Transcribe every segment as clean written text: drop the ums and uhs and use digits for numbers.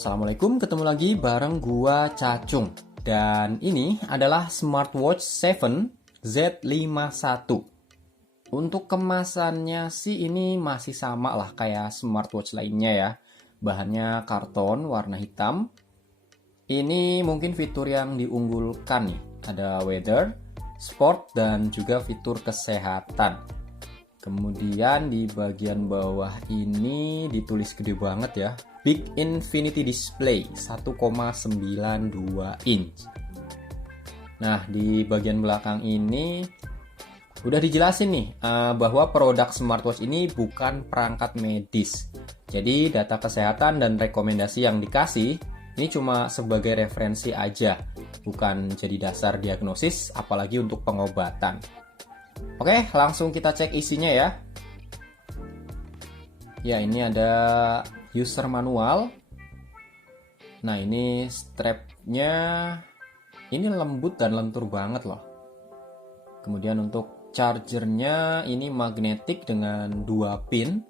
Assalamualaikum, ketemu lagi bareng gua Cacung. Dan ini adalah smartwatch 7 Z51. Untuk kemasannya sih ini masih sama lah kayak smartwatch lainnya ya. Bahannya karton warna hitam. Ini mungkin fitur yang diunggulkan nih. Ada weather, sport, dan juga fitur kesehatan. Kemudian di bagian bawah ini ditulis gede banget ya. Big Infinity Display 1,92 inch. Nah, di bagian belakang ini udah dijelasin nih bahwa produk smartwatch ini bukan perangkat medis. Jadi data kesehatan dan rekomendasi yang dikasih ini cuma sebagai referensi aja, bukan jadi dasar diagnosis apalagi untuk pengobatan. Oke, langsung kita cek isinya ya. Ya, ini ada user manual. Nah, ini strapnya ini lembut dan lentur banget loh. Kemudian untuk chargernya ini magnetik dengan 2 pin.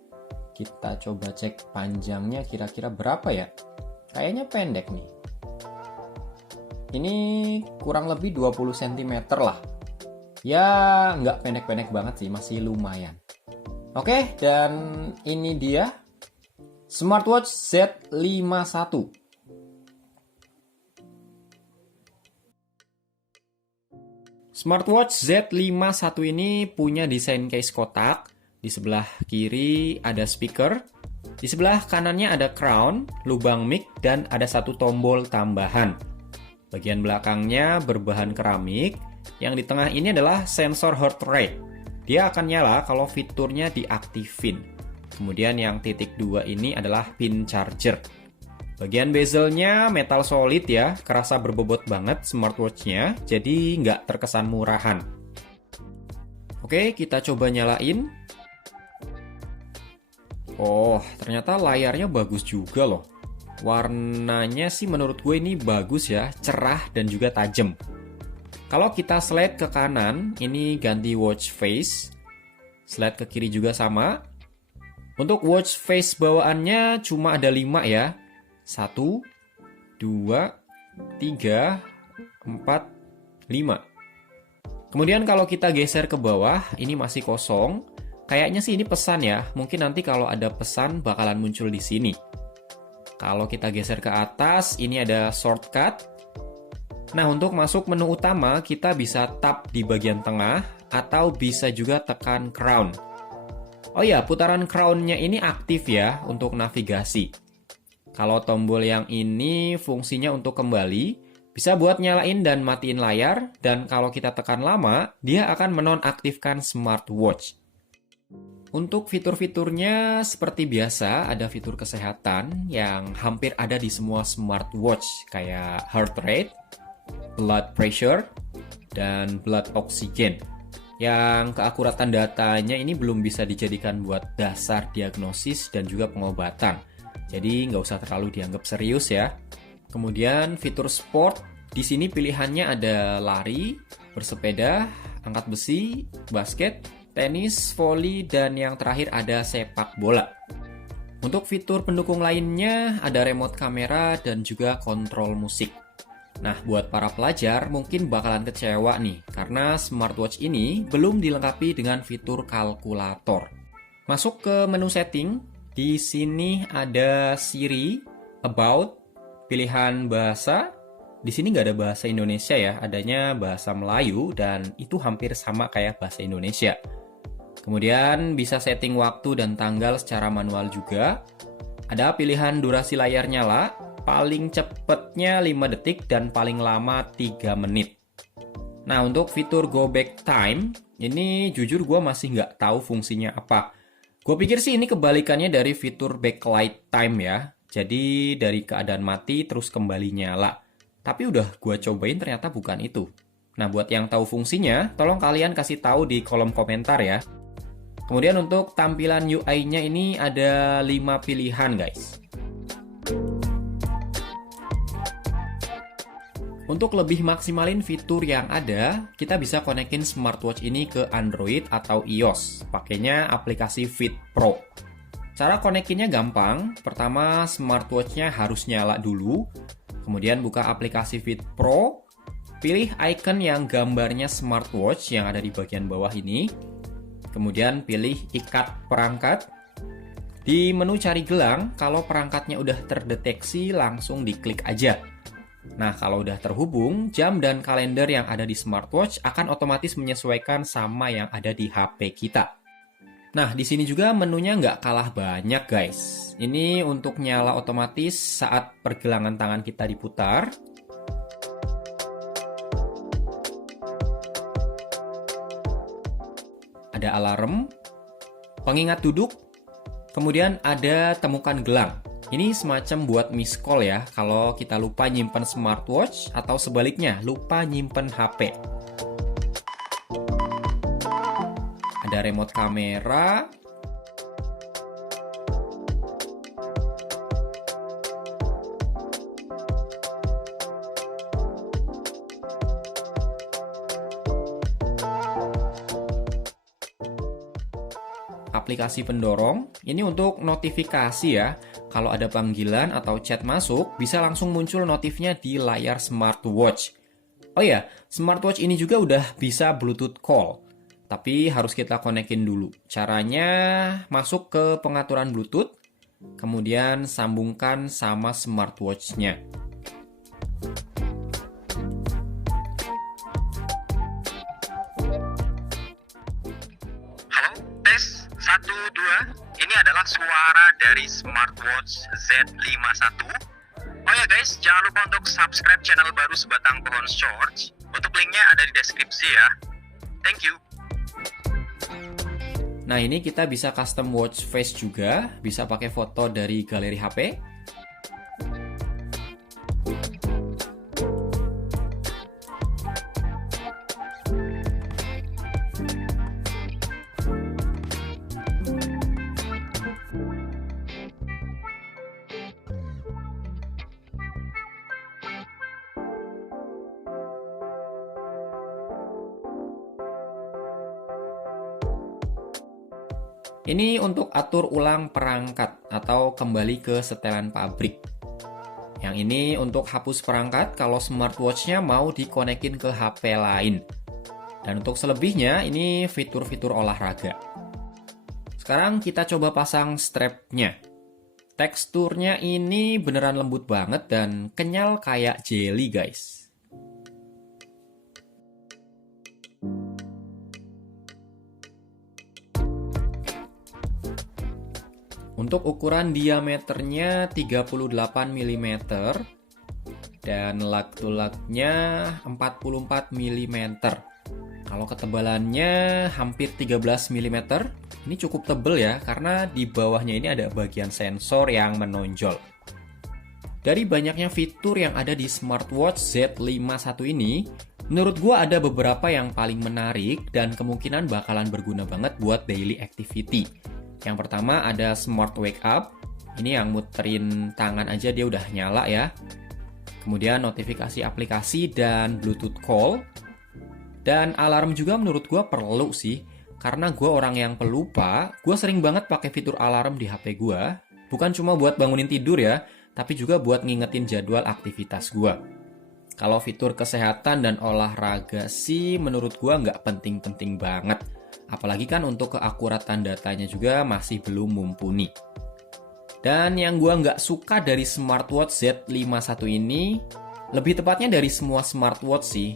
Kita coba cek panjangnya kira-kira berapa ya. Kayaknya pendek nih. Ini kurang lebih 20 cm lah. Ya, nggak pendek-pendek banget sih, masih lumayan. Oke, dan ini dia smartwatch Z51. Smartwatch Z51 ini punya desain case kotak. Di sebelah kiri ada speaker. Di sebelah kanannya ada crown, lubang mic, dan ada satu tombol tambahan. Bagian belakangnya berbahan keramik. Yang di tengah ini adalah sensor heart rate. Dia akan nyala kalau fiturnya diaktifin. Kemudian yang titik 2 ini adalah pin charger. Bagian bezelnya metal solid ya, kerasa berbobot banget smartwatch-nya, jadi nggak terkesan murahan. Oke, kita coba nyalain. Oh, ternyata layarnya bagus juga loh. Warnanya sih menurut gue ini bagus ya, cerah dan juga tajam. Kalau kita slide ke kanan, ini ganti watch face. Slide ke kiri juga sama. Untuk watch face bawaannya cuma ada 5 ya. 1, 2, 3, 4, 5. Kemudian kalau kita geser ke bawah, ini masih kosong. Kayaknya sih ini pesan ya. Mungkin nanti kalau ada pesan bakalan muncul di sini. Kalau kita geser ke atas, ini ada shortcut. Nah, untuk masuk menu utama, kita bisa tap di bagian tengah, atau bisa juga tekan crown. Oh ya, putaran crown-nya ini aktif ya, untuk navigasi. Kalau tombol yang ini fungsinya untuk kembali, bisa buat nyalain dan matiin layar, dan kalau kita tekan lama, dia akan menonaktifkan smartwatch. Untuk fitur-fiturnya seperti biasa, ada fitur kesehatan yang hampir ada di semua smartwatch, kayak heart rate, blood pressure, dan blood oxygen. Yang keakuratan datanya ini belum bisa dijadikan buat dasar diagnosis dan juga pengobatan. Jadi nggak usah terlalu dianggap serius ya. Kemudian fitur sport, di sini pilihannya ada lari, bersepeda, angkat besi, basket, tenis, voli, dan yang terakhir ada sepak bola. Untuk fitur pendukung lainnya ada remote kamera dan juga kontrol musik. Nah, buat para pelajar mungkin bakalan kecewa nih, karena smartwatch ini belum dilengkapi dengan fitur kalkulator. Masuk ke menu setting, di sini ada Siri, About, pilihan bahasa. Di sini nggak ada bahasa Indonesia ya, adanya bahasa Melayu dan itu hampir sama kayak bahasa Indonesia. Kemudian bisa setting waktu dan tanggal secara manual juga. Ada pilihan durasi layar nyala, paling cepetnya 5 detik dan paling lama 3 menit. Nah, untuk fitur go back time, ini jujur gue masih nggak tahu fungsinya apa. Gue pikir sih ini kebalikannya dari fitur backlight time ya. Jadi dari keadaan mati terus kembali nyala. Tapi udah gue cobain ternyata bukan itu. Nah, buat yang tahu fungsinya, tolong kalian kasih tahu di kolom komentar ya. Kemudian untuk tampilan UI-nya ini ada 5 pilihan guys. Untuk lebih maksimalin fitur yang ada, kita bisa konekin smartwatch ini ke Android atau iOS. Pakainya aplikasi Fit Pro. Cara konekinnya gampang. Pertama, smartwatch-nya harus nyala dulu. Kemudian buka aplikasi Fit Pro. Pilih icon yang gambarnya smartwatch yang ada di bagian bawah ini. Kemudian pilih ikat perangkat. Di menu cari gelang, kalau perangkatnya udah terdeteksi langsung diklik aja. Nah, kalau udah terhubung, jam dan kalender yang ada di smartwatch akan otomatis menyesuaikan sama yang ada di HP kita. Nah, di sini juga menunya nggak kalah banyak, guys. Ini untuk nyala otomatis saat pergelangan tangan kita diputar. Ada alarm, pengingat duduk, kemudian ada temukan gelang. Ini semacam buat miss call ya, kalau kita lupa nyimpen smartwatch atau sebaliknya, lupa nyimpen HP. Ada remote kamera. Aplikasi pendorong, ini untuk notifikasi ya. Kalau ada panggilan atau chat masuk, bisa langsung muncul notifnya di layar smartwatch. Oh ya, smartwatch ini juga udah bisa Bluetooth call. Tapi harus kita konekin dulu. Caranya masuk ke pengaturan Bluetooth, kemudian sambungkan sama smartwatch-nya. Halo, tes 1, 2. Ini adalah suara dari smartwatch Z51. Oh ya guys, jangan lupa untuk subscribe channel baru Sebatang Pohon Shorts. Untuk linknya ada di deskripsi ya. Thank you. Nah, ini kita bisa custom watch face juga, bisa pakai foto dari galeri HP. Ini untuk atur ulang perangkat atau kembali ke setelan pabrik. Yang ini untuk hapus perangkat kalau smartwatch-nya mau dikonekin ke HP lain. Dan untuk selebihnya, ini fitur-fitur olahraga. Sekarang kita coba pasang strap-nya. Teksturnya ini beneran lembut banget dan kenyal kayak jelly, guys. Untuk ukuran diameternya 38 mm dan lug-to-lugnya 44 mm. Kalau ketebalannya hampir 13 mm, ini cukup tebel ya karena di bawahnya ini ada bagian sensor yang menonjol. Dari banyaknya fitur yang ada di smartwatch Z51 ini, menurut gua ada beberapa yang paling menarik dan kemungkinan bakalan berguna banget buat daily activity. Yang pertama ada Smart Wake Up. Ini yang muterin tangan aja dia udah nyala ya. Kemudian notifikasi aplikasi dan Bluetooth call. Dan alarm juga menurut gue perlu sih. Karena gue orang yang pelupa, gue sering banget pakai fitur alarm di HP gue. Bukan cuma buat bangunin tidur ya, tapi juga buat ngingetin jadwal aktivitas gue. Kalau fitur kesehatan dan olahraga sih menurut gue nggak penting-penting banget. Apalagi kan untuk keakuratan datanya juga masih belum mumpuni. Dan yang gua nggak suka dari smartwatch Z51 ini, lebih tepatnya dari semua smartwatch sih,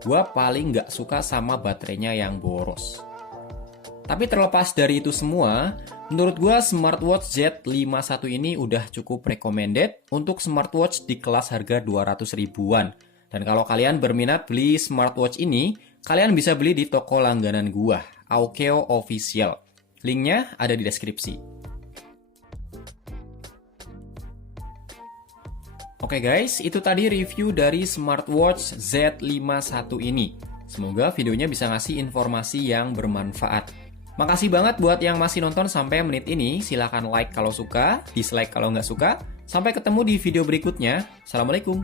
gua paling nggak suka sama baterainya yang boros. Tapi terlepas dari itu semua, menurut gua smartwatch Z51 ini udah cukup recommended untuk smartwatch di kelas harga 200 ribuan. Dan kalau kalian berminat beli smartwatch ini, kalian bisa beli di toko langganan gua, Aukeo Official. Linknya ada di deskripsi. Oke guys, itu tadi review dari smartwatch Z51 ini. Semoga videonya bisa ngasih informasi yang bermanfaat. Makasih banget buat yang masih nonton sampai menit ini. Silahkan like kalau suka, dislike kalau nggak suka. Sampai ketemu di video berikutnya. Assalamualaikum.